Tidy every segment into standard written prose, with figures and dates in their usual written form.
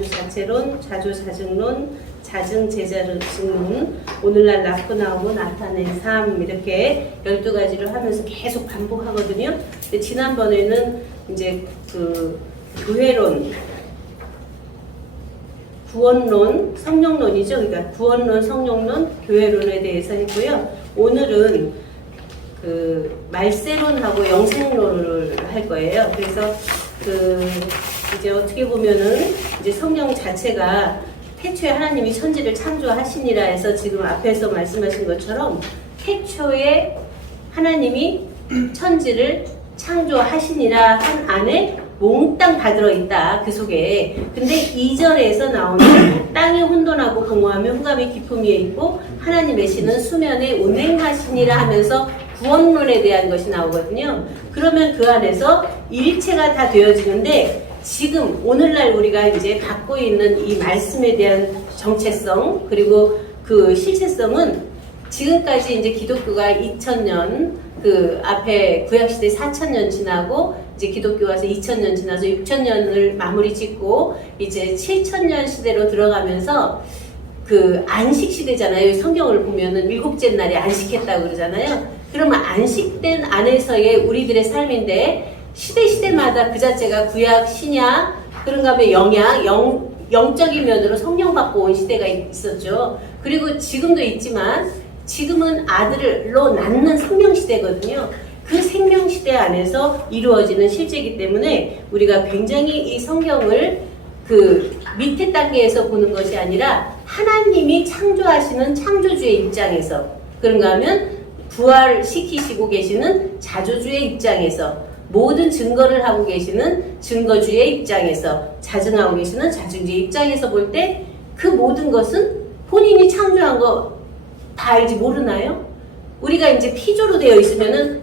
자주자체론, 자주자증론, 자증제자증론, 오늘날 낳고 나오고 나타낸 삶, 이렇게 12가지를 하면서 계속 반복하거든요. 근데 지난번에는 이제 그 교회론, 구원론, 성령론이죠. 그러니까 구원론, 성령론, 교회론에 대해서 했고요. 오늘은 그 말세론하고 영생론을 할 거예요. 그래서 이제 어떻게 보면은 이제 성경 자체가 태초에 하나님이 천지를 창조하시니라 해서 지금 앞에서 말씀하신 것처럼 태초에 하나님이 천지를 창조하시니라 한 안에 몽땅 다 들어있다. 그 속에. 근데 2절에서 나오는 땅이 혼돈하고 공허하며 흑암의 깊음 위에 있고 하나님의 신은 수면에 운행하시니라 하면서 구원론에 대한 것이 나오거든요. 그러면 그 안에서 일체가 다 되어지는데 지금 오늘날 우리가 이제 갖고 있는 이 말씀에 대한 정체성 그리고 그 실체성은 지금까지 이제 기독교가 2000년 그 앞에 구약시대 4000년 지나고 이제 기독교 와서 2000년 지나서 6000년을 마무리 짓고 이제 7000년 시대로 들어가면서 그 안식 시대잖아요. 성경을 보면은 7째 날에 안식했다고 그러잖아요. 그러면 안식된 안에서의 우리들의 삶인데 시대마다 그 자체가 구약, 신약, 그런가 하면 영약, 영적인 면으로 성령 받고 온 시대가 있었죠. 그리고 지금도 있지만 지금은 아들로 낳는 생명시대거든요. 그 생명시대 안에서 이루어지는 실제이기 때문에 우리가 굉장히 이 성경을 그 밑에 단계에서 보는 것이 아니라 하나님이 창조하시는 창조주의 입장에서 그런가 하면 부활시키시고 계시는 자조주의 입장에서 모든 증거를 하고 계시는 증거주의 입장에서 자증하고 계시는 자증주의 입장에서 볼 때 그 모든 것은 본인이 창조한 거 다 알지 모르나요? 우리가 이제 피조로 되어 있으면은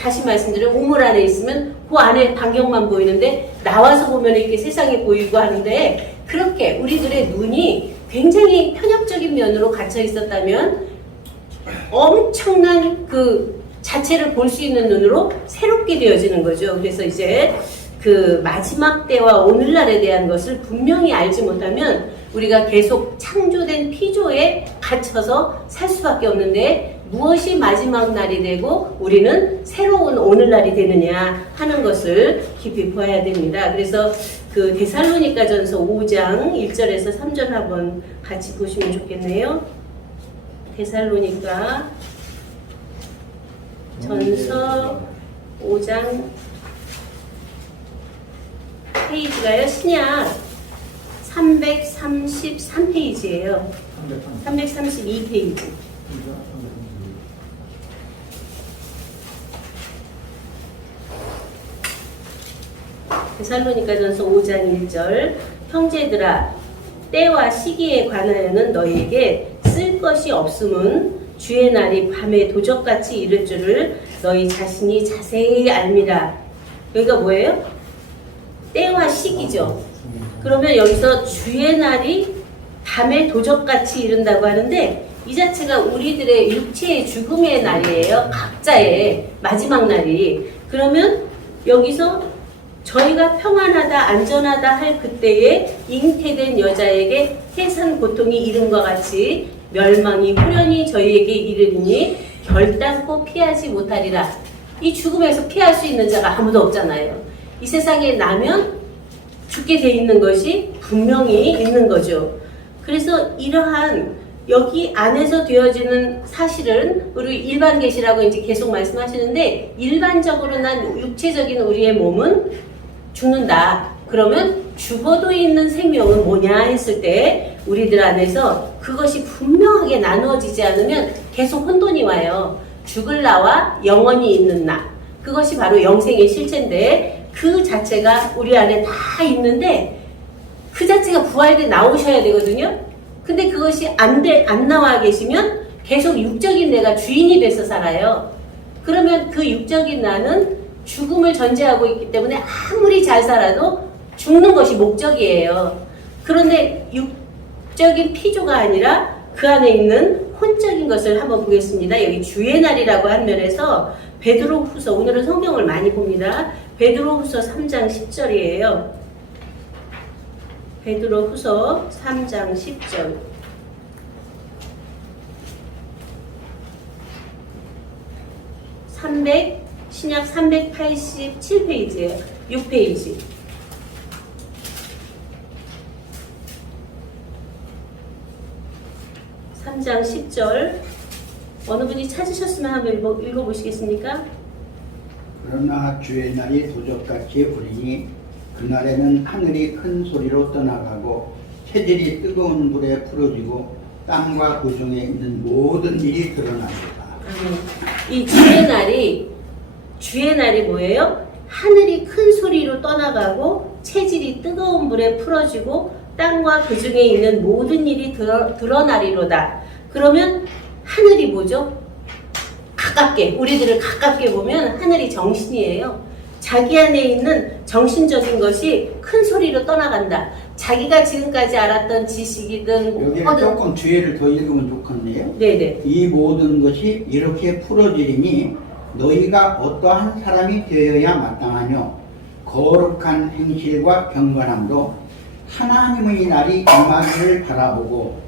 다시 말씀드리면 우물 안에 있으면 그 안에 반경만 보이는데 나와서 보면 이렇게 세상이 보이고 하는데 그렇게 우리들의 눈이 굉장히 편협적인 면으로 갇혀 있었다면 엄청난 그 자체를 볼 수 있는 눈으로 새롭게 되어지는 거죠. 그래서 이제 그 마지막 때와 오늘날에 대한 것을 분명히 알지 못하면 우리가 계속 창조된 피조에 갇혀서 살 수밖에 없는데 무엇이 마지막 날이 되고 우리는 새로운 오늘날이 되느냐 하는 것을 깊이 보아야 됩니다. 그래서 그 데살로니가전서 5장 1절에서 3절 한번 같이 보시면 좋겠네요. 데살로니가 전서 5장 페이지가요. 신약 333페이지예요. 332페이지. 데살로니가전서 5장 1절 형제들아 때와 시기에 관하여는 너희에게 쓸 것이 없음은 주의 날이 밤에 도적같이 이를 줄을 너희 자신이 자세히 알미라. 여기가 뭐예요? 때와 시기죠. 그러면 여기서 주의 날이 밤에 도적같이 이른다고 하는데 이 자체가 우리들의 육체의 죽음의 날이에요. 각자의 마지막 날이. 그러면 여기서 저희가 평안하다 안전하다 할 그때에 잉태된 여자에게 해산 고통이 이름과 같이 멸망이 후련히 저희에게 이르니 결단코 피하지 못하리라. 이 죽음에서 피할 수 있는 자가 아무도 없잖아요. 이 세상에 나면 죽게 돼 있는 것이 분명히 있는 거죠. 그래서 이러한 여기 안에서 되어지는 사실은 우리 일반 계시라고 이제 계속 말씀하시는데 일반적으로 난 육체적인 우리의 몸은 죽는다. 그러면 죽어도 있는 생명은 뭐냐 했을 때 우리들 안에서 그것이 분명하게 나누어지지 않으면 계속 혼돈이 와요. 죽을 나와 영원히 있는 나. 그것이 바로 영생의 실체인데 그 자체가 우리 안에 다 있는데 그 자체가 부활돼 나오셔야 되거든요. 근데 그것이 안 나와 계시면 계속 육적인 내가 주인이 돼서 살아요. 그러면 그 육적인 나는 죽음을 전제하고 있기 때문에 아무리 잘 살아도 죽는 것이 목적이에요. 그런데 육적인 피조가 아니라 그 안에 있는 혼적인 것을 한번 보겠습니다. 여기 주의 날이라고 한 면에서 베드로후서, 오늘은 성경을 많이 봅니다. 베드로후서 3장 10절이에요. 베드로후서 3장 10절. 신약 387페이지에요. 6페이지. 3장 10절. 어느 분이 찾으셨으면 한번 읽어보시겠습니까? 그러나 주의 날이 도적같이 오리니 그날에는 하늘이 큰 소리로 떠나가고 체질이 뜨거운 불에 풀어지고 땅과 그 중에 있는 모든 일이 드러나리라. 이 주의 날이 뭐예요? 하늘이 큰 소리로 떠나가고 체질이 뜨거운 불에 풀어지고 땅과 그 중에 있는 모든 일이 드러나리로다. 그러면 하늘이 뭐죠? 가깝게, 우리들을 가깝게 보면 하늘이 정신이에요. 자기 안에 있는 정신적인 것이 큰 소리로 떠나간다. 자기가 지금까지 알았던 지식이든 여기는 조금 주의를 더 읽으면 좋겠네요. 네네. 이 모든 것이 이렇게 풀어지리니 너희가 어떠한 사람이 되어야 마땅하뇨. 거룩한 행실과 경건함도 하나님의 날이 임하기를 바라보고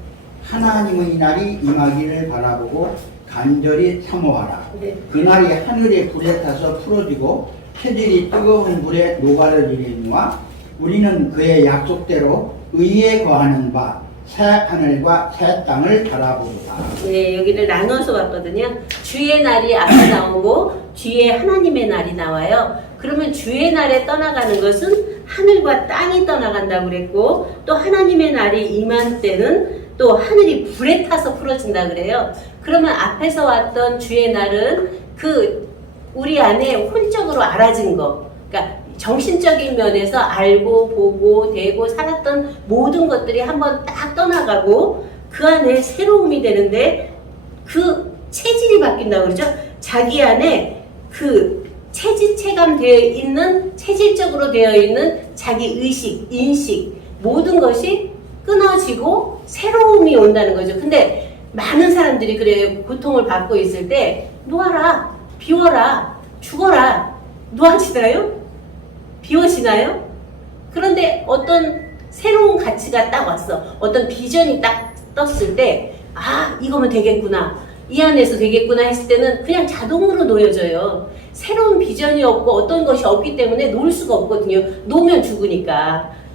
간절히 사모하라. 네. 그날이 하늘의 불에 타서 풀어지고 체질이 뜨거운 불에 녹아내리니와 우리는 그의 약속대로 의에 거하는 바 새 하늘과 새 땅을 바라보리라. 네, 여기를 나눠서 봤거든요. 주의 날이 앞에 나오고 뒤에 하나님의 날이 나와요. 그러면 주의 날에 떠나가는 것은 하늘과 땅이 떠나간다고 그랬고, 또 하나님의 날이 임한 때는 또 하늘이 불에 타서 풀어진다 그래요. 그러면 앞에서 왔던 주의 날은 그 우리 안에 혼적으로 알아진 거, 그러니까 정신적인 면에서 알고 보고 되고 살았던 모든 것들이 한번 딱 떠나가고 그 안에 새로움이 되는데 그 체질이 바뀐다고 그러죠. 자기 안에 그 체질체감되어 있는, 체질적으로 되어 있는 자기 의식, 인식 모든 것이 끊어지고 새로움이 온다는 거죠. 근데 많은 사람들이 그래요. 고통을 받고 있을 때 놓아라, 비워라, 죽어라. 놓아지나요? 비워지나요? 그런데 어떤 새로운 가치가 딱 왔어. 어떤 비전이 딱 떴을 때 이거면 되겠구나. 이 안에서 되겠구나 했을 때는 그냥 자동으로 놓여져요. 새로운 비전이 없고 어떤 것이 없기 때문에 놓을 수가 없거든요. 놓으면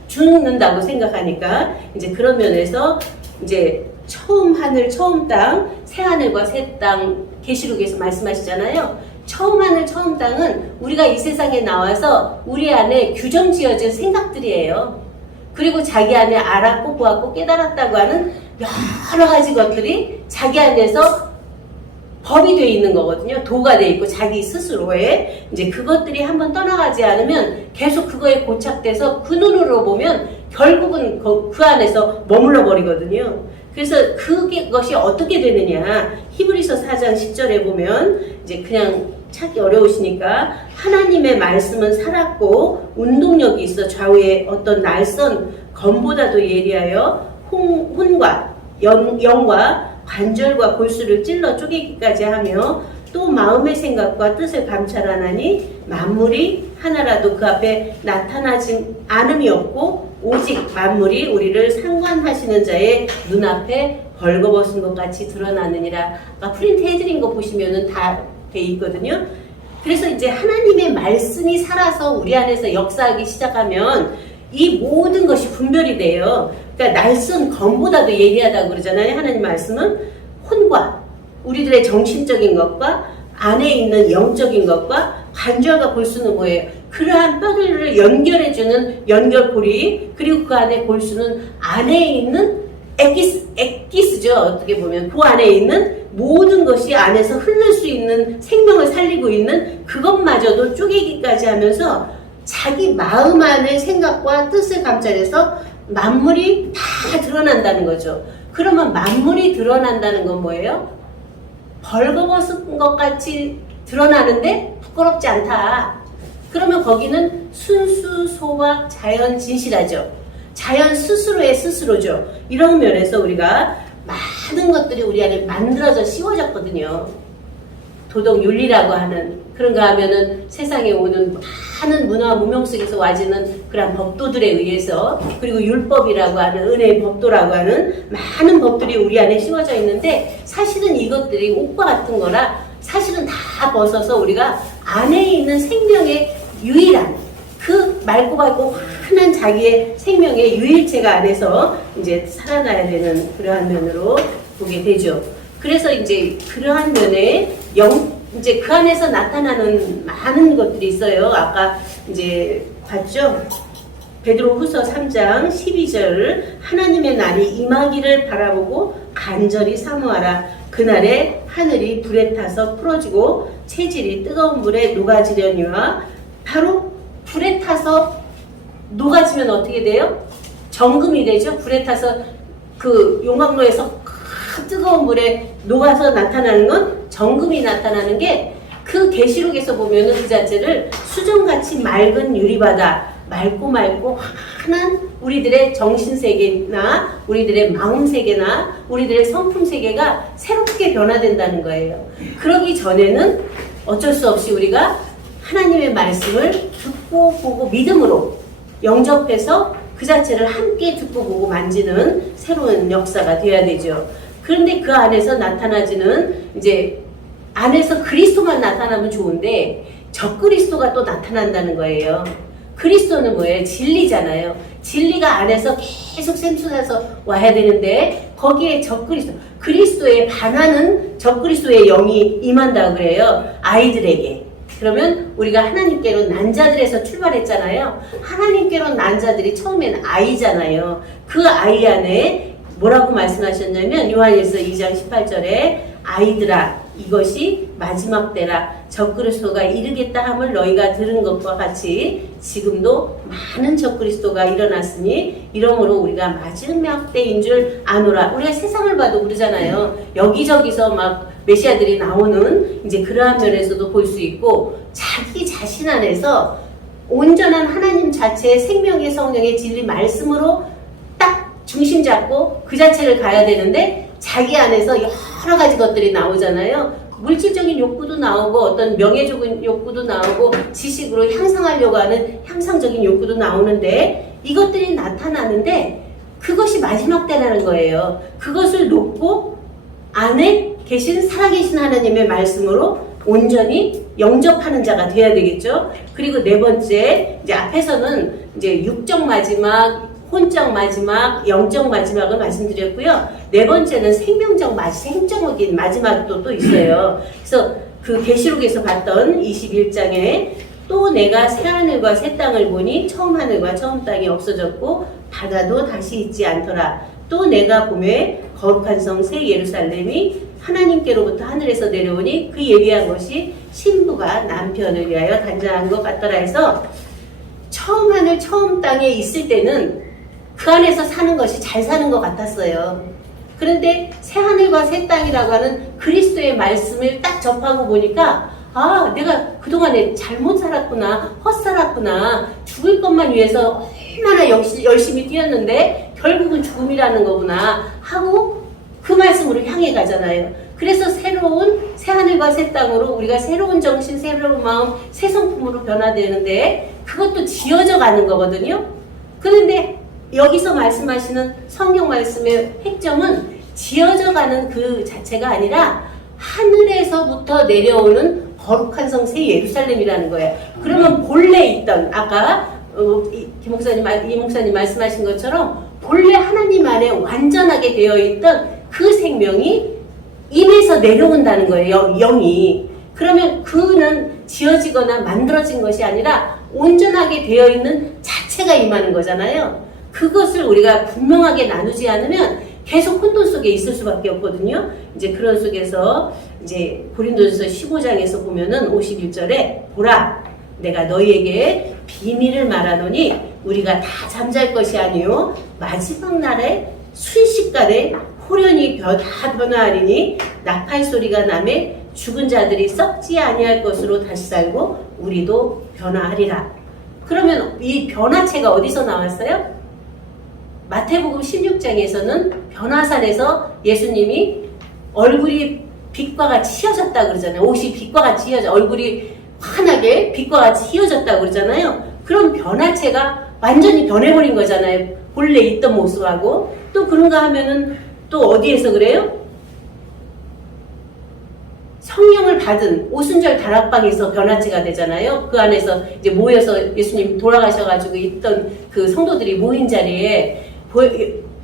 죽는다고 생각하니까 이제 그런 면에서 이제 처음 하늘, 처음 땅, 새 하늘과 새 땅 계시록에서 말씀하시잖아요. 처음 하늘, 처음 땅은 우리가 이 세상에 나와서 우리 안에 규정 지어진 생각들이에요. 그리고 자기 안에 알았고 보았고 깨달았다고 하는 여러 가지 것들이 자기 안에서 법이 되어 있는 거거든요. 도가 되어 있고 자기 스스로의 이제 그것들이 한번 떠나가지 않으면 계속 그거에 고착돼서 그 눈으로 보면 결국은 그 안에서 머물러 버리거든요. 그래서 그것이 어떻게 되느냐. 히브리서 4장 10절에 보면 이제 그냥 찾기 어려우시니까 하나님의 말씀은 살았고 운동력이 있어 좌우에 어떤 날선 검보다도 예리하여 혼과 영과 관절과 골수를 찔러 쪼개기까지 하며 또 마음의 생각과 뜻을 감찰하나니 만물이 하나라도 그 앞에 나타나지 않음이 없고 오직 만물이 우리를 상관하시는 자의 눈앞에 벌거벗은 것 같이 드러나느니라. 프린트 해드린 거 보시면은 다 돼 있거든요. 그래서 이제 하나님의 말씀이 살아서 우리 안에서 역사하기 시작하면 이 모든 것이 분별이 돼요. 그러니까 날선 검보다도 예리하다고 그러잖아요. 하나님 말씀은 혼과 우리들의 정신적인 것과 안에 있는 영적인 것과 관절과 골수는 뭐예요? 그러한 뼈들을 연결해주는 연결고리, 그리고 그 안에 골수는 안에 있는 엑기스죠. 어떻게 보면 그 안에 있는 모든 것이 안에서 흐를 수 있는 생명을 살리고 있는 그것마저도 쪼개기까지 하면서 자기 마음 안의 생각과 뜻을 감찰해서 만물이 다 드러난다는 거죠. 그러면 만물이 드러난다는 건 뭐예요? 벌거벗은 것 같이 드러나는데 부끄럽지 않다. 그러면 거기는 순수, 소확, 자연, 진실하죠. 자연 스스로의 스스로죠. 이런 면에서 우리가 많은 것들이 우리 안에 만들어져 씌워졌거든요. 도덕 윤리라고 하는 그런가 하면은 세상에 오는 많은 문화 문명 속에서 와지는 그런 법도들에 의해서 그리고 율법이라고 하는 은혜의 법도라고 하는 많은 법들이 우리 안에 심어져 있는데 사실은 이것들이 옷과 같은 거라 사실은 다 벗어서 우리가 안에 있는 생명의 유일한 그 맑고 밝고 환한 자기의 생명의 유일체가 안에서 이제 살아나야 되는 그러한 면으로 보게 되죠. 그래서 이제 그러한 면에 이제 그 안에서 나타나는 많은 것들이 있어요. 아까 이제 봤죠? 베드로후서 3장 12절 하나님의 날이 임하기를 바라보고 간절히 사모하라. 그날에 하늘이 불에 타서 풀어지고 체질이 뜨거운 물에 녹아지려니와 바로 불에 타서 녹아지면 어떻게 돼요? 정금이 되죠. 불에 타서 그 용광로에서 뜨거운 물에 녹아서 나타나는 건 정금이 나타나는 게 그 계시록에서 보면은 그 자체를 수정같이 맑은 유리바다 맑고 환한 우리들의 정신세계나 우리들의 마음세계나 우리들의 성품세계가 새롭게 변화된다는 거예요. 그러기 전에는 어쩔 수 없이 우리가 하나님의 말씀을 듣고 보고 믿음으로 영접해서 그 자체를 함께 듣고 보고 만지는 새로운 역사가 되어야 되죠. 그런데 그 안에서 나타나지는 이제 안에서 그리스도만 나타나면 좋은데 적그리스도가 또 나타난다는 거예요. 그리스도는 뭐예요? 진리잖아요. 진리가 안에서 계속 샘솟아서 와야 되는데 거기에 적그리스도, 그리스도에 반하는 적그리스도의 영이 임한다고 그래요. 아이들에게. 그러면 우리가 하나님께로 난 자들에서 출발했잖아요. 하나님께로 난 자들이 처음에는 아이잖아요. 그 아이 안에 뭐라고 말씀하셨냐면 요한일서 2장 18절에 아이들아 이것이 마지막 때라 적그리스도가 이르겠다 함을 너희가 들은 것과 같이 지금도 많은 적그리스도가 일어났으니 이러므로 우리가 마지막 때인 줄 아노라. 우리가 세상을 봐도 그러잖아요. 여기저기서 막 메시아들이 나오는 이제 그러한 면에서도 볼 수 있고 자기 자신 안에서 온전한 하나님 자체의 생명의 성령의 진리 말씀으로 딱 중심 잡고 그 자체를 가야 되는데 자기 안에서 여러 가지 것들이 나오잖아요. 물질적인 욕구도 나오고 어떤 명예적인 욕구도 나오고 지식으로 향상하려고 하는 향상적인 욕구도 나오는데 이것들이 나타나는데 그것이 마지막 때라는 거예요. 그것을 놓고 안에 계신 살아계신 하나님의 말씀으로 온전히 영접하는 자가 돼야 되겠죠. 그리고 네 번째 이제 앞에서는 이제 육적 마지막, 혼적 마지막, 영적 마지막을 말씀드렸고요. 네 번째는 생명적 생적인 마지막도 또 있어요. 그래서 그 계시록에서 봤던 21장에 또 내가 새 하늘과 새 땅을 보니 처음 하늘과 처음 땅이 없어졌고 바다도 다시 있지 않더라. 또 내가 보매 거룩한 성 새 예루살렘이 하나님께로부터 하늘에서 내려오니 그 예비한 것이 신부가 남편을 위하여 단장한 것 같더라 해서 처음 하늘 처음 땅에 있을 때는 그 안에서 사는 것이 잘 사는 것 같았어요. 그런데 새 하늘과 새 땅이라고 하는 그리스도의 말씀을 딱 접하고 보니까 아, 내가 그동안에 잘못 살았구나, 헛살았구나, 죽을 것만 위해서 얼마나 열심히 뛰었는데 결국은 죽음이라는 거구나 하고 그 말씀으로 향해 가잖아요. 그래서 새로운 새 하늘과 새 땅으로 우리가 새로운 정신, 새로운 마음, 새 성품으로 변화되는데 그것도 지어져 가는 거거든요. 그런데 여기서 말씀하시는 성경 말씀의 핵점은 지어져 가는 그 자체가 아니라 하늘에서부터 내려오는 거룩한 성 새 예루살렘이라는 거예요. 그러면 본래 있던 아까 이 목사님 말씀하신 것처럼 본래 하나님 안에 완전하게 되어 있던 그 생명이 임에서 내려온다는 거예요. 영이. 그러면 그는 지어지거나 만들어진 것이 아니라 온전하게 되어 있는 자체가 임하는 거잖아요. 그것을 우리가 분명하게 나누지 않으면 계속 혼돈 속에 있을 수밖에 없거든요. 이제 그런 속에서 이제 고린도전서 15장에서 보면은 51절에 보라 내가 너희에게 비밀을 말하노니 우리가 다 잠잘 것이 아니요 마지막 날에 순식간에 호련히 다 변화하리니 나팔 소리가 나매 죽은 자들이 썩지 아니할 것으로 다시 살고 우리도 변화하리라. 그러면 이 변화체가 어디서 나왔어요? 마태복음 16장에서는 변화산에서 예수님이 얼굴이 빛과 같이 휘어졌다 그러잖아요. 옷이 빛과 같이 휘어져, 얼굴이 환하게 빛과 같이 휘어졌다 그러잖아요. 그런 변화체가 완전히 변해버린 거잖아요. 본래 있던 모습하고. 또 그런가 하면은 또 어디에서 그래요? 성령을 받은 오순절 다락방에서 변화체가 되잖아요. 그 안에서 이제 모여서 예수님 돌아가셔가지고 있던 그 성도들이 모인 자리에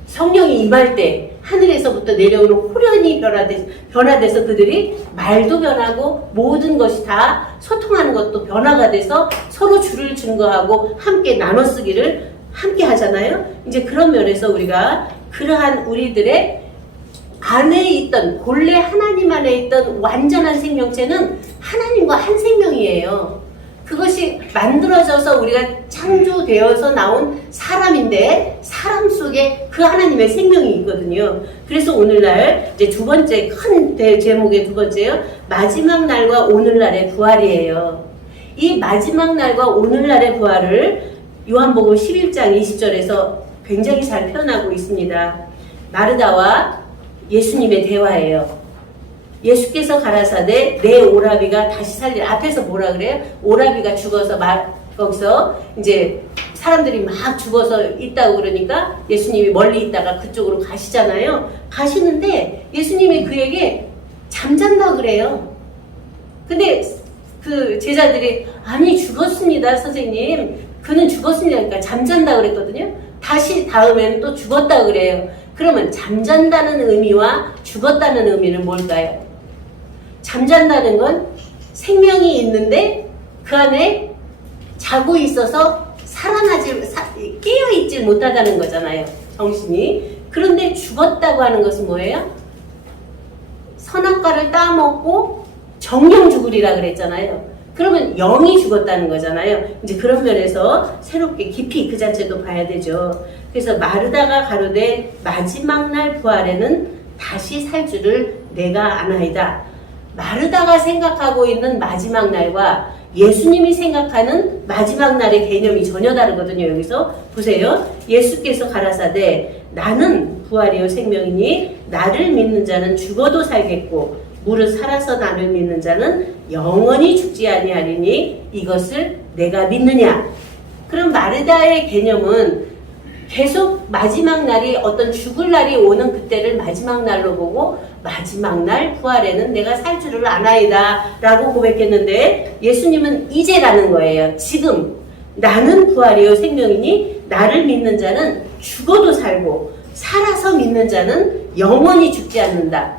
성령이 임할 때 하늘에서부터 내려오는 호련히 변화돼서 그들이 말도 변하고 모든 것이 다 소통하는 것도 변화가 돼서 서로 주를 증거하고 함께 나눠 쓰기를 함께 하잖아요. 이제 그런 면에서 우리가 그러한 우리들의 안에 있던 본래 하나님 안에 있던 완전한 생명체는 하나님과 한 생명이에요. 그것이 만들어져서 우리가 창조되어서 나온 사람인데 사람 속에 그 하나님의 생명이 있거든요. 그래서 오늘날 이제 두 번째 큰 제목의 두 번째요. 마지막 날과 오늘날의 부활이에요. 이 마지막 날과 오늘날의 부활을 요한복음 11장 20절에서 굉장히 잘 표현하고 있습니다. 마르다와 예수님의 대화예요. 예수께서 가라사대 내 오라비가 다시 살리라. 앞에서 뭐라 그래요? 오라비가 죽어서 거기서 이제 사람들이 막 죽어서 있다고 그러니까 예수님이 멀리 있다가 그쪽으로 가시잖아요. 가시는데 예수님이 그에게 잠잔다 그래요. 근데 그 제자들이 아니 죽었습니다 선생님. 그는 죽었습니다. 그러니까 잠잔다 그랬거든요. 다시 다음에는 또 죽었다 그래요. 그러면 잠잔다는 의미와 죽었다는 의미는 뭘까요? 잠잔다는 건 생명이 있는데 그 안에 자고 있어서 깨어있질 못하다는 거잖아요. 정신이. 그런데 죽었다고 하는 것은 뭐예요? 선악과를 따먹고 정령 죽으리라 그랬잖아요. 그러면 영이 죽었다는 거잖아요. 이제 그런 면에서 새롭게 깊이 그 자체도 봐야 되죠. 그래서 마르다가 가로되 마지막 날 부활에는 다시 살 줄을 내가 아나이다. 마르다가 생각하고 있는 마지막 날과 예수님이 생각하는 마지막 날의 개념이 전혀 다르거든요. 여기서 보세요. 예수께서 가라사대 나는 부활이요 생명이니 나를 믿는 자는 죽어도 살겠고 무릇 살아서 나를 믿는 자는 영원히 죽지 아니하리니 이것을 내가 믿느냐. 그럼 마르다의 개념은 계속 마지막 날이 어떤 죽을 날이 오는 그때를 마지막 날로 보고 마지막 날 부활에는 내가 살 줄을 아나이다 라고 고백했는데 예수님은 이제라는 거예요. 지금 나는 부활이요 생명이니 나를 믿는 자는 죽어도 살고 살아서 믿는 자는 영원히 죽지 않는다.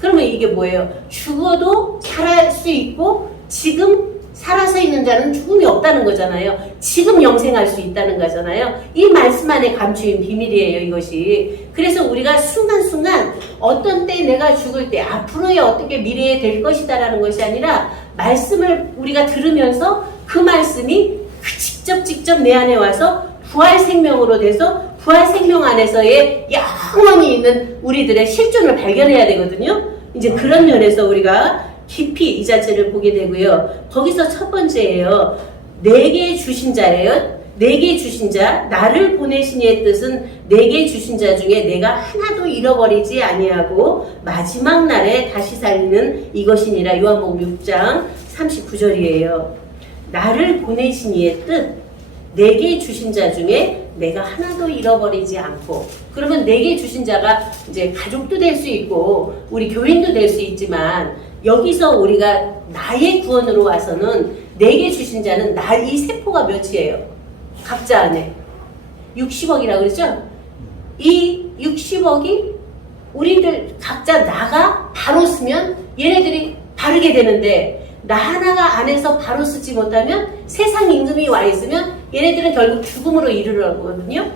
그러면 이게 뭐예요? 죽어도 살아날 수 있고 지금 살아서 있는 자는 죽음이 없다는 거잖아요. 지금 영생할 수 있다는 거잖아요. 이 말씀 안에 감추인 비밀이에요, 이것이. 그래서 우리가 순간순간 어떤 때 내가 죽을 때 앞으로의 어떻게 미래에 될 것이다라는 것이 아니라 말씀을 우리가 들으면서 그 말씀이 직접 내 안에 와서 부활 생명으로 돼서 부활 생명 안에서의 영원히 있는 우리들의 실존을 발견해야 되거든요. 이제 그런 면에서 우리가 깊이 이 자체를 보게 되고요. 거기서 첫 번째예요. 내게 주신 자예요. 내게 주신 자, 나를 보내신 이의 뜻은 내게 주신 자 중에 내가 하나도 잃어버리지 아니하고 마지막 날에 다시 살리는 이것이니라. 요한복음 6장 39절이에요. 나를 보내신 이의 뜻, 내게 주신 자 중에 내가 하나도 잃어버리지 않고. 그러면 내게 주신 자가 이제 가족도 될 수 있고 우리 교인도 될 수 있지만 여기서 우리가 나의 구원으로 와서는 내게 주신 자는 이 세포가 몇이에요? 각자 안에 60억이라고 그러죠? 이 60억이 우리들 각자 나가 바로 쓰면 얘네들이 바르게 되는데 나 하나가 안에서 바로 쓰지 못하면 세상 임금이 와 있으면 얘네들은 결국 죽음으로 이르러거든요.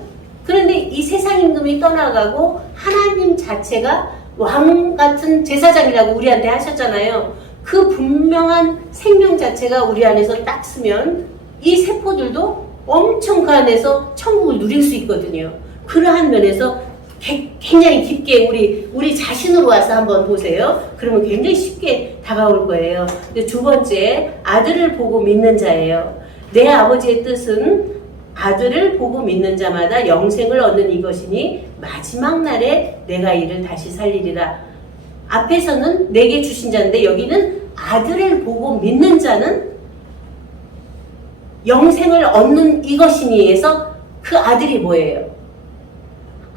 그런데 이 세상 임금이 떠나가고 하나님 자체가 왕 같은 제사장이라고 우리한테 하셨잖아요. 그 분명한 생명 자체가 우리 안에서 딱 쓰면 이 세포들도 엄청 그 안에서 천국을 누릴 수 있거든요. 그러한 면에서 굉장히 깊게 우리 자신으로 와서 한번 보세요. 그러면 굉장히 쉽게 다가올 거예요. 근데 두 번째, 아들을 보고 믿는 자예요. 내 아버지의 뜻은 아들을 보고 믿는 자마다 영생을 얻는 이것이니 마지막 날에 내가 이를 다시 살리리라. 앞에서는 내게 주신 자인데 여기는 아들을 보고 믿는 자는 영생을 얻는 이것이니 해서 그 아들이 뭐예요?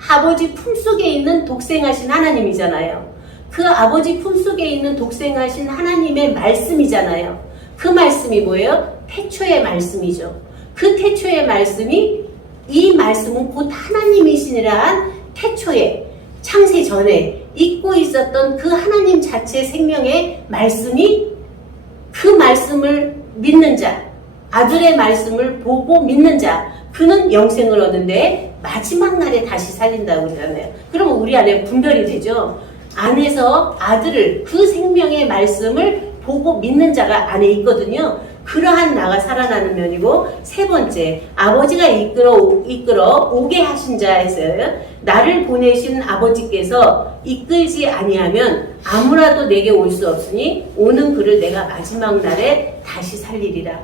아버지 품속에 있는 독생하신 하나님이잖아요. 그 아버지 품속에 있는 독생하신 하나님의 말씀이잖아요. 그 말씀이 뭐예요? 태초의 말씀이죠. 그 태초의 말씀이 이 말씀은 곧 하나님이시니라 태초에 창세 전에 잊고 있었던 그 하나님 자체 생명의 말씀이 그 말씀을 믿는 자, 아들의 말씀을 보고 믿는 자, 그는 영생을 얻는데 마지막 날에 다시 살린다고 그러잖아요. 그러면 우리 안에 분별이 되죠. 안에서 아들을, 그 생명의 말씀을 보고 믿는 자가 안에 있거든요. 그러한 나가 살아나는 면이고, 세 번째, 아버지가 이끌어 오게 하신 자에서요. 나를 보내신 아버지께서 이끌지 아니하면 아무라도 내게 올 수 없으니 오는 그를 내가 마지막 날에 다시 살리리라.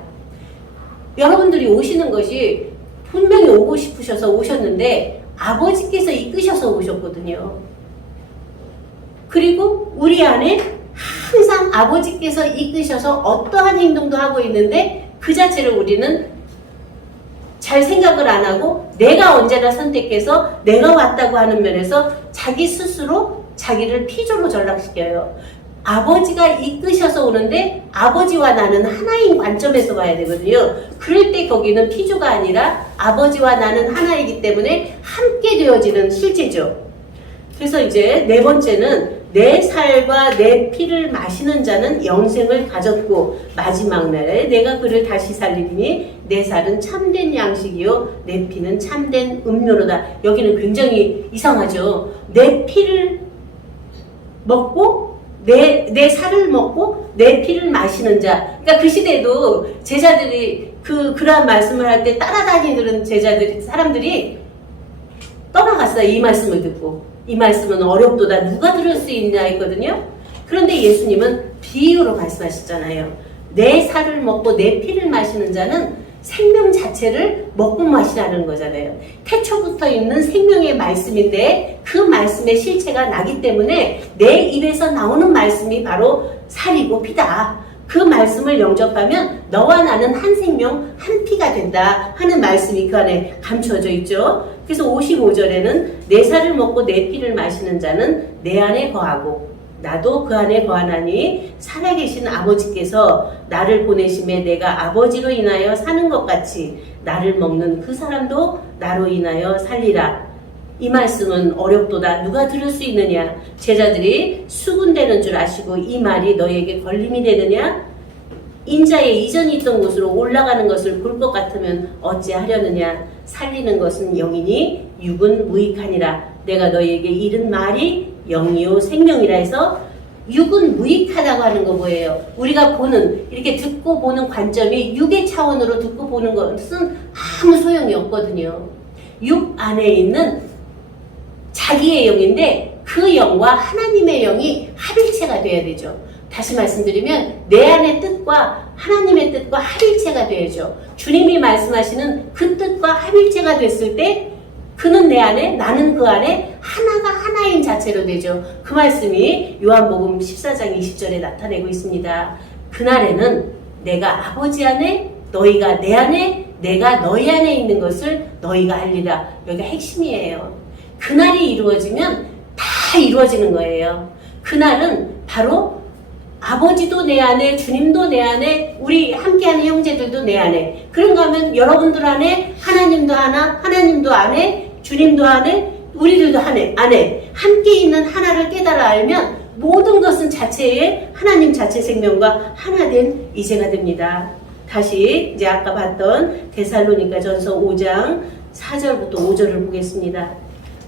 여러분들이 오시는 것이 분명히 오고 싶으셔서 오셨는데 아버지께서 이끄셔서 오셨거든요. 그리고 우리 안에 항상 아버지께서 이끄셔서 어떠한 행동도 하고 있는데 그 자체를 우리는 잘 생각을 안 하고 내가 언제나 선택해서 내가 왔다고 하는 면에서 자기 스스로 자기를 피조로 전락시켜요. 아버지가 이끄셔서 오는데 아버지와 나는 하나인 관점에서 봐야 되거든요. 그럴 때 거기는 피조가 아니라 아버지와 나는 하나이기 때문에 함께 되어지는 실제죠. 그래서 이제 네 번째는 내 살과 내 피를 마시는 자는 영생을 가졌고 마지막 날에 내가 그를 다시 살리니 내 살은 참된 양식이요 내 피는 참된 음료로다. 여기는 굉장히 이상하죠. 내 피를 먹고 내 살을 먹고 내 피를 마시는 자. 그러니까 그 시대에도 제자들이 그러한 말씀을 할 때 따라다니는 사람들이 떠나갔어요. 이 말씀을 듣고. 이 말씀은 어렵도다. 누가 들을 수 있냐 했거든요. 그런데 예수님은 비유로 말씀하셨잖아요. 내 살을 먹고 내 피를 마시는 자는 생명 자체를 먹고 마시라는 거잖아요. 태초부터 있는 생명의 말씀인데 그 말씀의 실체가 나기 때문에 내 입에서 나오는 말씀이 바로 살이고 피다. 그 말씀을 영접하면 너와 나는 한 생명 한 피가 된다 하는 말씀이 그 안에 감춰져 있죠. 그래서 55절에는 내 살을 먹고 내 피를 마시는 자는 내 안에 거하고 나도 그 안에 거하나니 살아계신 아버지께서 나를 보내심에 내가 아버지로 인하여 사는 것 같이 나를 먹는 그 사람도 나로 인하여 살리라. 이 말씀은 어렵도다. 누가 들을 수 있느냐? 제자들이 수군되는 줄 아시고 이 말이 너에게 걸림이 되느냐? 인자의 이전에 있던 곳으로 올라가는 것을 볼 것 같으면 어찌하려느냐? 살리는 것은 영이니 육은 무익하니라. 내가 너에게 이른 말이 영이요 생명이라 해서 육은 무익하다고 하는 거 뭐예요? 우리가 보는, 이렇게 듣고 보는 관점이 육의 차원으로 듣고 보는 것은 아무 소용이 없거든요. 육 안에 있는 자기의 영인데 그 영과 하나님의 영이 합일체가 돼야 되죠. 다시 말씀드리면 내 안의 뜻과 하나님의 뜻과 합일체가 되야죠. 주님이 말씀하시는 그 뜻과 합일체가 됐을 때 그는 내 안에, 나는 그 안에 하나가 하나인 자체로 되죠. 그 말씀이 요한복음 14장 20절에 나타내고 있습니다. 그날에는 내가 아버지 안에, 너희가 내 안에, 내가 너희 안에 있는 것을 너희가 알리라. 여기가 핵심이에요. 그날이 이루어지면 다 이루어지는 거예요. 그날은 바로 아버지도 내 안에, 주님도 내 안에, 우리 함께하는 형제들도 내 안에. 그런가 하면 여러분들 안에 하나님도 하나, 하나님도 안에, 주님도 안에, 우리들도 안에 함께 있는 하나를 깨달아 알면 모든 것은 자체의 하나님 자체 생명과 하나 된 이제가 됩니다. 다시 이제 아까 봤던 데살로니가 전서 5장 4절부터 5절을 보겠습니다.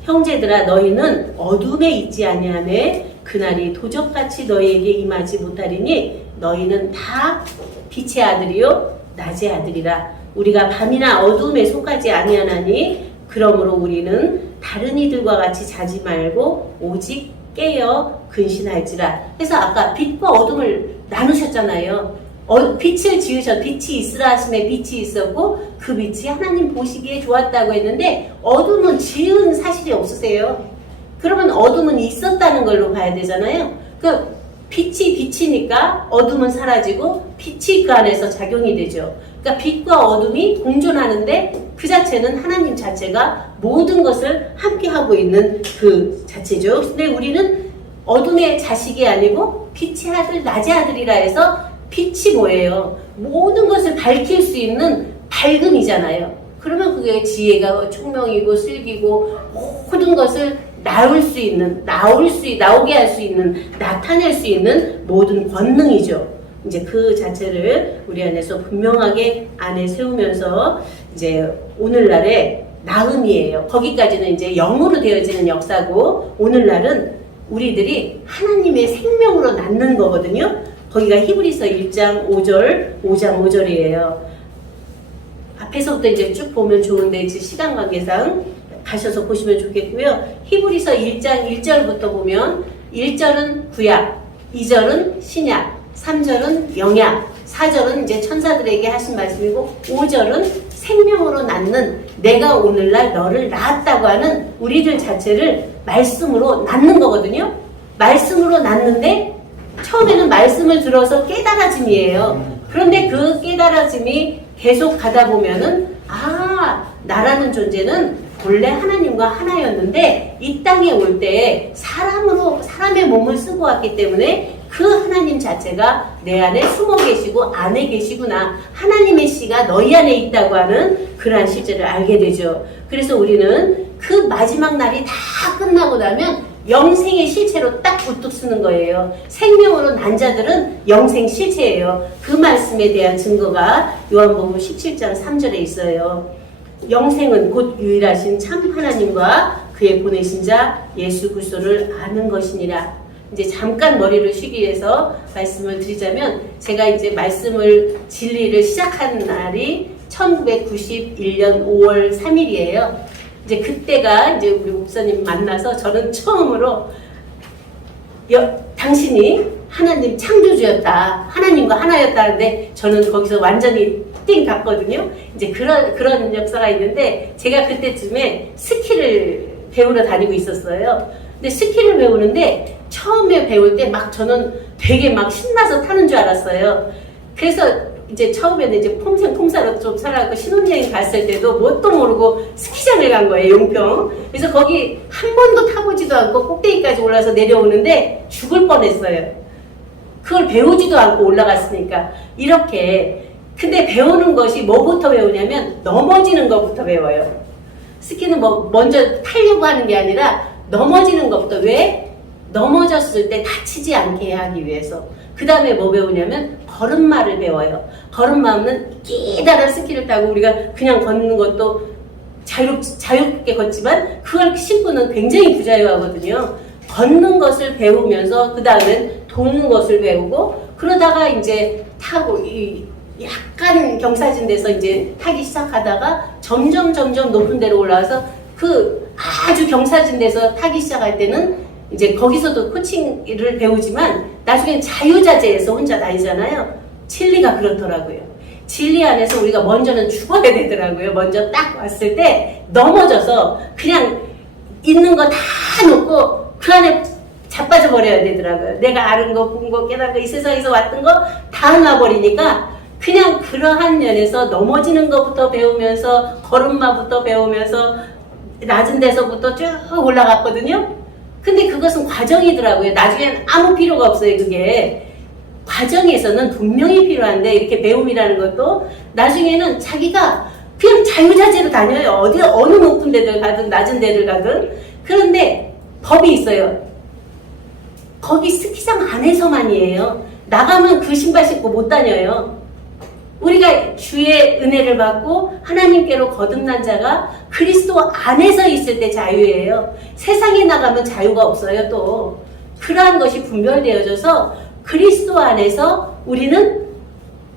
형제들아 너희는 어둠에 있지 아니하매 그날이 도적같이 너희에게 임하지 못하리니 너희는 다 빛의 아들이요 낮의 아들이라. 우리가 밤이나 어둠에 속하지 아니하나니 그러므로 우리는 다른 이들과 같이 자지 말고 오직 깨어 근신할지라. 그래서 아까 빛과 어둠을 나누셨잖아요. 빛을 빛이 있으라 하심에 빛이 있었고 그 빛이 하나님 보시기에 좋았다고 했는데 어둠은 지은 사실이 없으세요. 그러면 어둠은 있었다는 걸로 봐야 되잖아요. 그 빛이 비치니까 어둠은 사라지고 빛이 그 안에서 작용이 되죠. 그러니까 빛과 어둠이 공존하는데 그 자체는 하나님 자체가 모든 것을 함께 하고 있는 그 자체죠. 근데 우리는 어둠의 자식이 아니고 빛의 아들, 낮의 아들이라 해서 빛이 뭐예요? 모든 것을 밝힐 수 있는 밝음이잖아요. 그러면 그게 지혜가 총명이고 슬기고 모든 것을 나오게 할 수 있는, 나타낼 수 있는 모든 권능이죠. 이제 그 자체를 우리 안에서 분명하게 안에 세우면서 이제 오늘날의 나음이에요. 거기까지는 이제 영으로 되어지는 역사고, 오늘날은 우리들이 하나님의 생명으로 낳는 거거든요. 거기가 히브리서 1장 5절이에요. 앞에서부터 이제 쭉 보면 좋은데 이제 시간 관계상 가셔서 보시면 좋겠고요. 히브리서 1장 1절부터 보면 1절은 구약, 2절은 신약, 3절은 영약, 4절은 이제 천사들에게 하신 말씀이고 5절은 생명으로 낳는, 내가 오늘날 너를 낳았다고 하는 우리들 자체를 말씀으로 낳는 거거든요. 말씀으로 낳는데 처음에는 말씀을 들어서 깨달아짐이에요. 그런데 그 깨달아짐이 계속 가다 보면은 나라는 존재는 본래 하나님과 하나였는데 이 땅에 올 때 사람의 몸을 쓰고 왔기 때문에 그 하나님 자체가 내 안에 숨어 계시고 안에 계시구나. 하나님의 씨가 너희 안에 있다고 하는 그러한 실제를 알게 되죠. 그래서 우리는 그 마지막 날이 다 끝나고 나면 영생의 실체로 딱 우뚝 쓰는 거예요. 생명으로 난 자들은 영생 실체예요. 그 말씀에 대한 증거가 요한복음 17장 3절에 있어요. 영생은 곧 유일하신 참 하나님과 그의 보내신 자 예수 그리스도를 아는 것이니라. 이제 잠깐 머리를 쉬기 위해서 말씀을 드리자면, 제가 이제 말씀을 진리를 시작한 날이 1991년 5월 3일이에요. 이제 그때가 이제 우리 목사님 만나서 저는 처음으로 당신이 하나님 창조주였다, 하나님과 하나였다는데 저는 거기서 완전히 띵 갔거든요. 이제 그런 역사가 있는데, 제가 그때쯤에 스키를 배우러 다니고 있었어요. 근데 스키를 배우는데 처음에 배울 때 저는 되게 신나서 타는 줄 알았어요. 그래서 이제 처음에는 이제 폼사로 좀 살아가고 신혼여행 갔을 때도 뭣도 모르고 스키장을 간 거예요, 용평. 그래서 거기 한 번도 타보지도 않고 꼭대기까지 올라서 내려오는데 죽을 뻔했어요. 그걸 배우지도 않고 올라갔으니까. 이렇게. 근데 배우는 것이 뭐부터 배우냐면 넘어지는 것부터 배워요. 스키는 먼저 타려고 하는 게 아니라 넘어지는 것부터. 왜? 넘어졌을 때 다치지 않게 하기 위해서. 그 다음에 뭐 배우냐면 걸음마를 배워요. 걸음마는 기다란 스키를 타고 우리가 그냥 걷는 것도 자유롭게 걷지만 그걸 신고는 굉장히 부자유하거든요. 걷는 것을 배우면서 그 다음엔 도는 것을 배우고, 그러다가 이제 타고 약간 경사진 데서 이제 타기 시작하다가 점점 높은 데로 올라와서 그 아주 경사진 데서 타기 시작할 때는 이제 거기서도 코칭을 배우지만 나중엔 자유자재에서 혼자 다니잖아요. 진리가 그렇더라고요. 진리 안에서 우리가 먼저는 죽어야 되더라고요. 먼저 딱 왔을 때 넘어져서 그냥 있는 거 다 놓고 그 안에 자빠져 버려야 되더라고요. 내가 아는 거, 본 거, 깨달은 거, 이 세상에서 왔던 거 다 놔버리니까 그냥 그러한 면에서 넘어지는 것부터 배우면서 걸음마부터 배우면서 낮은 데서부터 쭉 올라갔거든요. 근데 그것은 과정이더라고요. 나중엔 아무 필요가 없어요. 그게 과정에서는 분명히 필요한데, 이렇게 배움이라는 것도 나중에는 자기가 그냥 자유자재로 다녀요. 어느 높은 데들 가든 낮은 데들 가든. 그런데 법이 있어요. 거기 스키장 안에서만이에요. 나가면 그 신발 신고 못 다녀요. 우리가 주의 은혜를 받고 하나님께로 거듭난 자가 그리스도 안에서 있을 때 자유예요. 세상에 나가면 자유가 없어요. 또 그러한 것이 분별되어져서 그리스도 안에서 우리는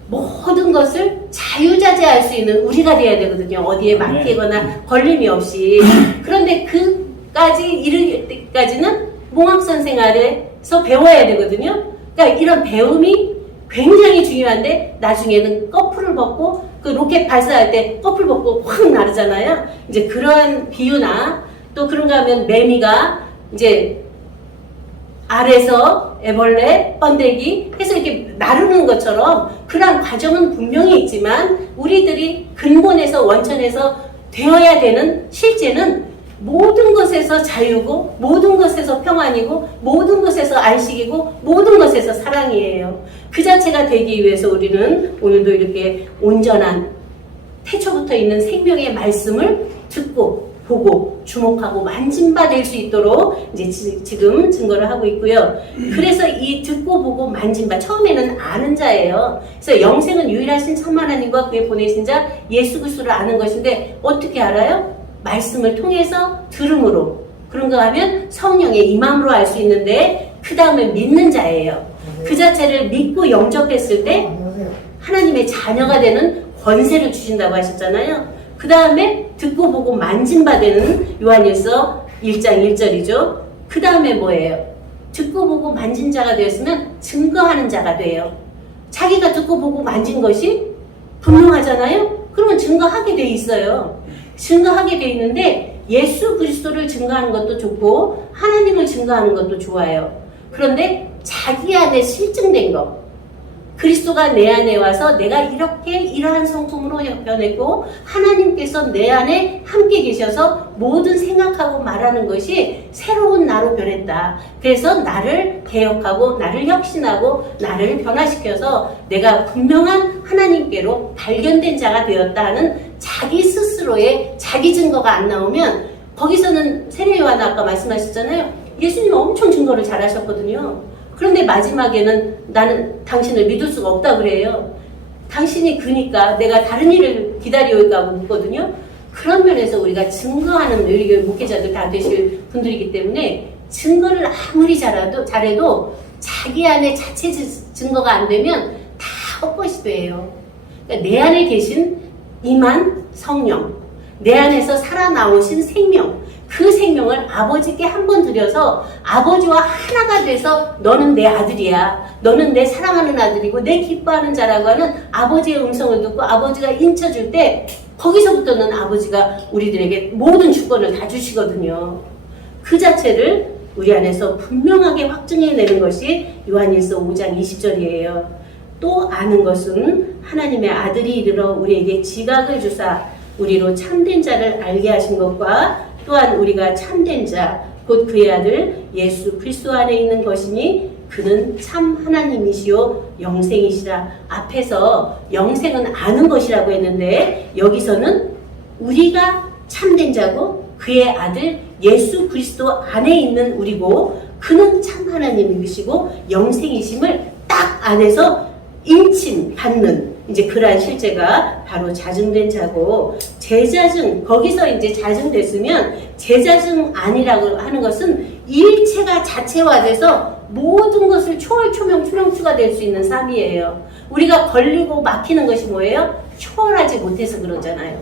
모든 것을 자유자재할 수 있는 우리가 돼야 되거든요. 어디에 막히거나 걸림이 없이. 그런데 그까지 이를 때까지는 몽학선 생활에서 배워야 되거든요. 그러니까 이런 배움이 굉장히 중요한데, 나중에는 커플을 벗고 그 로켓 발사할 때 커플 벗고 확 나르잖아요. 이제 그러한 비유나 또 그런가 하면 매미가 이제 알에서 애벌레, 번데기 해서 이렇게 나르는 것처럼 그런 과정은 분명히 있지만 우리들이 근본에서 원천에서 되어야 되는 실제는 모든 것에서 자유고 모든 것에서 평안이고 모든 것에서 안식이고 모든 것에서 사랑이에요. 그 자체가 되기 위해서 우리는 오늘도 이렇게 온전한 태초부터 있는 생명의 말씀을 듣고 보고 주목하고 만진바 될 수 있도록 이제 지금 증거를 하고 있고요. 그래서 이 듣고 보고 만진바 처음에는 아는 자예요. 그래서 영생은 유일하신 참 하나님과 그의 보내신 자 예수 그리스도를 아는 것인데 어떻게 알아요? 말씀을 통해서 들음으로 그런가 하면 성령의 임함으로 알 수 있는데 그 다음에 믿는 자예요. 그 자체를 믿고 영접했을 때 하나님의 자녀가 되는 권세를 주신다고 하셨잖아요. 그 다음에 듣고 보고 만진바 되는 요한일서 1장 1절이죠. 그 다음에 뭐예요? 듣고 보고 만진 자가 되었으면 증거하는 자가 돼요. 자기가 듣고 보고 만진 것이 분명하잖아요. 그러면 증거하게 돼 있어요. 증거하게 돼 있는데 예수 그리스도를 증거하는 것도 좋고 하나님을 증거하는 것도 좋아요. 그런데 자기 안에 실증된 것, 그리스도가 내 안에 와서 내가 이렇게 이러한 성품으로 변했고 하나님께서 내 안에 함께 계셔서 모든 생각하고 말하는 것이 새로운 나로 변했다. 그래서 나를 개혁하고 나를 혁신하고 나를 변화시켜서 내가 분명한 하나님께로 발견된 자가 되었다 하는 자기 스스로의 자기 증거가 안 나오면 거기서는 세례요한 아까 말씀하셨잖아요. 예수님 엄청 증거를 잘 하셨거든요. 그런데 마지막에는 나는 당신을 믿을 수가 없다 그래요. 당신이 그니까 내가 다른 일을 기다려올까 묻거든요. 그런 면에서 우리가 증거하는 우리 목회자들 다 되실 분들이기 때문에 증거를 아무리 잘해도 자기 안에 자체 증거가 안 되면 다 헛것이 돼요. 그러니까 내 안에 계신 임한 성령, 내 안에서 살아나오신 생명, 그 생명을 아버지께 한번 드려서 아버지와 하나가 돼서 너는 내 아들이야. 너는 내 사랑하는 아들이고 내 기뻐하는 자라고 하는 아버지의 음성을 듣고 아버지가 인쳐줄 때 거기서부터는 아버지가 우리들에게 모든 주권을 다 주시거든요. 그 자체를 우리 안에서 분명하게 확증해내는 것이 요한일서 5장 20절이에요. 또 아는 것은 하나님의 아들이 이르러 우리에게 지각을 주사 우리로 참된 자를 알게 하신 것과 또한 우리가 참된 자, 곧 그의 아들 예수 그리스도 안에 있는 것이니 그는 참 하나님이시요 영생이시라. 앞에서 영생은 아는 것이라고 했는데 여기서는 우리가 참된 자고 그의 아들 예수 그리스도 안에 있는 우리고 그는 참 하나님이시고 영생이심을 딱 안에서 인침 받는 이제 그러한 실제가 바로 자증된 자고 제자증 거기서 이제 자증됐으면 제자증 아니라고 하는 것은 일체가 자체화돼서 모든 것을 초월초명초명추가 될 수 있는 삶이에요. 우리가 걸리고 막히는 것이 뭐예요? 초월하지 못해서 그러잖아요.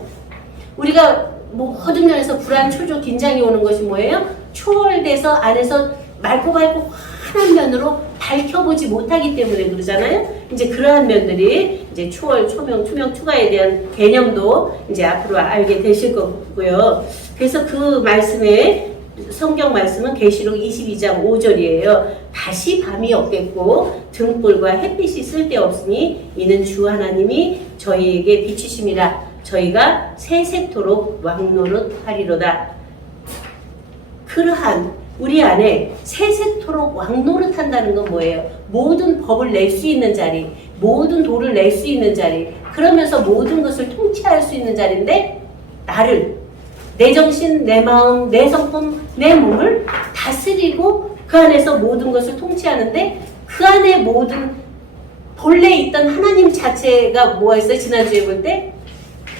우리가 모든 면에서 불안, 초조, 긴장이 오는 것이 뭐예요? 초월돼서 안에서 맑고 환한 면으로 밝혀보지 못하기 때문에 그러잖아요. 이제 그러한 면들이 이제 초월, 초명, 투명, 추가에 대한 개념도 이제 앞으로 알게 되실 거고요. 그래서 그 말씀에 성경 말씀은 계시록 22장 5절이에요. 다시 밤이 없겠고 등불과 햇빛이 쓸데없으니 이는 주 하나님이 저희에게 비추심이라 저희가 세세토록 왕노릇하리로다. 그러한 우리 안에 세세토록 왕노릇한다는 건 뭐예요? 모든 법을 낼 수 있는 자리, 모든 도를 낼 수 있는 자리, 그러면서 모든 것을 통치할 수 있는 자리인데 나를, 내 정신, 내 마음, 내 성품, 내 몸을 다스리고 그 안에서 모든 것을 통치하는데 그 안에 모든 본래 있던 하나님 자체가 뭐였어요? 지난주에 볼 때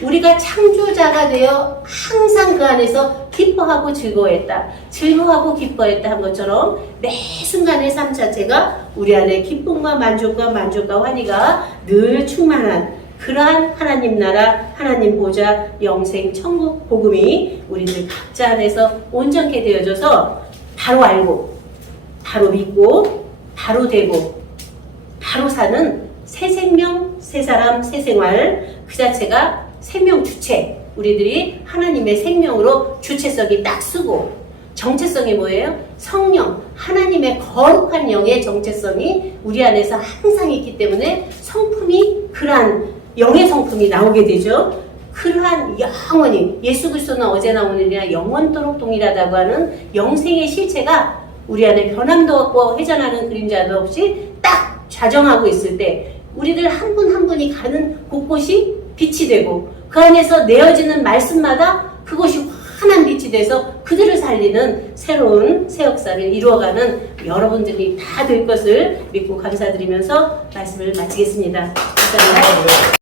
우리가 창조자가 되어 항상 그 안에서 기뻐하고 즐거워했다. 즐거워하고 기뻐했다 한 것처럼 매 순간의 삶 자체가 우리 안에 기쁨과 만족과 환희가 늘 충만한 그러한 하나님 나라, 하나님 보좌, 영생, 천국, 복음이 우리들 각자 안에서 온전케 되어져서 바로 알고, 바로 믿고, 바로 되고, 바로 사는 새 생명, 새 사람, 새 생활 그 자체가 생명 주체, 우리들이 하나님의 생명으로 주체성이 딱 쓰고 정체성이 뭐예요? 성령, 하나님의 거룩한 영의 정체성이 우리 안에서 항상 있기 때문에 성품이 그러한 영의 성품이 나오게 되죠. 그러한 영원히 예수 그리스도는 어제나 오늘이나 영원토록 동일하다고 하는 영생의 실체가 우리 안에 변함도 없고 회전하는 그림자도 없이 딱 좌정하고 있을 때 우리들 한 분 한 분이 가는 곳곳이 빛이 되고 그 안에서 내어지는 말씀마다 그것이 환한 빛이 돼서 그들을 살리는 새로운 새 역사를 이루어가는 여러분들이 다 될 것을 믿고 감사드리면서 말씀을 마치겠습니다. 감사합니다.